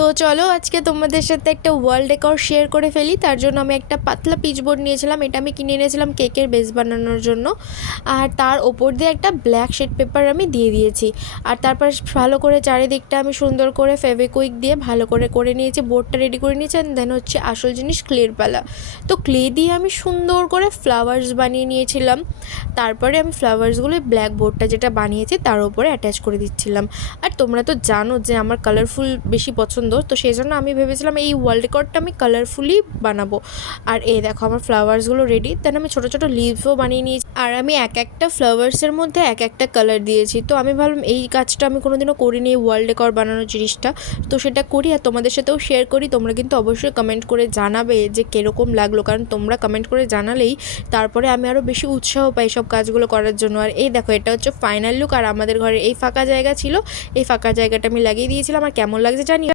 তো চলো আজকে তোমাদের সাথে একটা ওয়াল ডেকর শেয়ার করে ফেলি। তার জন্য আমি একটা পাতলা পিচবোর্ড নিয়েছিলাম, এটা আমি কিনে এনেছিলাম কেকের বেস বানানোর জন্য। আর তার ওপর দিয়ে একটা ব্ল্যাক শেড পেপার আমি দিয়ে দিয়েছি। আর তারপর ভালো করে চারিদিকটা আমি সুন্দর করে ফেভিকুইক দিয়ে ভালো করে করে নিয়েছি, বোর্ডটা রেডি করে নিয়েছি। অ্যান্ড দেন হচ্ছে আসল জিনিস ক্লের পালা। তো ক্লে দিয়ে আমি সুন্দর করে ফ্লাওয়ার্স বানিয়ে নিয়েছিলাম। তারপরে আমি ফ্লাওয়ার্সগুলো ব্ল্যাক বোর্ডটা যেটা বানিয়েছি তার উপরে অ্যাটাচ করে দিচ্ছিলাম। আর তোমরা তো জানো যে আমার কালারফুল বেশি পছন্দ, তো সেই জন্য আমি ভেবেছিলাম এই ওয়াল ডেকরটা আমি কালারফুলি বানাবো। আর এই দেখো আমার ফ্লাওয়ার্সগুলো রেডি। দেন আমি ছোটো ছোটো লিভসও বানিয়ে নিয়েছি। আর আমি এক একটা ফ্লাওয়ার্সের মধ্যে এক একটা কালার দিয়েছি। তো আমি ভাবলাম এই কাজটা আমি কোনোদিনও করিনি, এই ওয়াল ডেকর বানানোর জিনিসটা, তো সেটা করি আর তোমাদের সাথেও শেয়ার করি। তোমরা কিন্তু অবশ্যই কমেন্ট করে জানাবে যে কীরকম লাগলো, কারণ তোমরা কমেন্ট করে জানালেই তারপরে আমি আরও বেশি উৎসাহ পাই সব কাজগুলো করার জন্য। আর এই দেখো এটা হচ্ছে ফাইনাল লুক। আর আমাদের ঘরে এই ফাঁকা জায়গা ছিল, এই ফাঁকা জায়গাটা আমি লাগিয়ে দিয়েছিলাম। আর কেমন লাগছে জানি।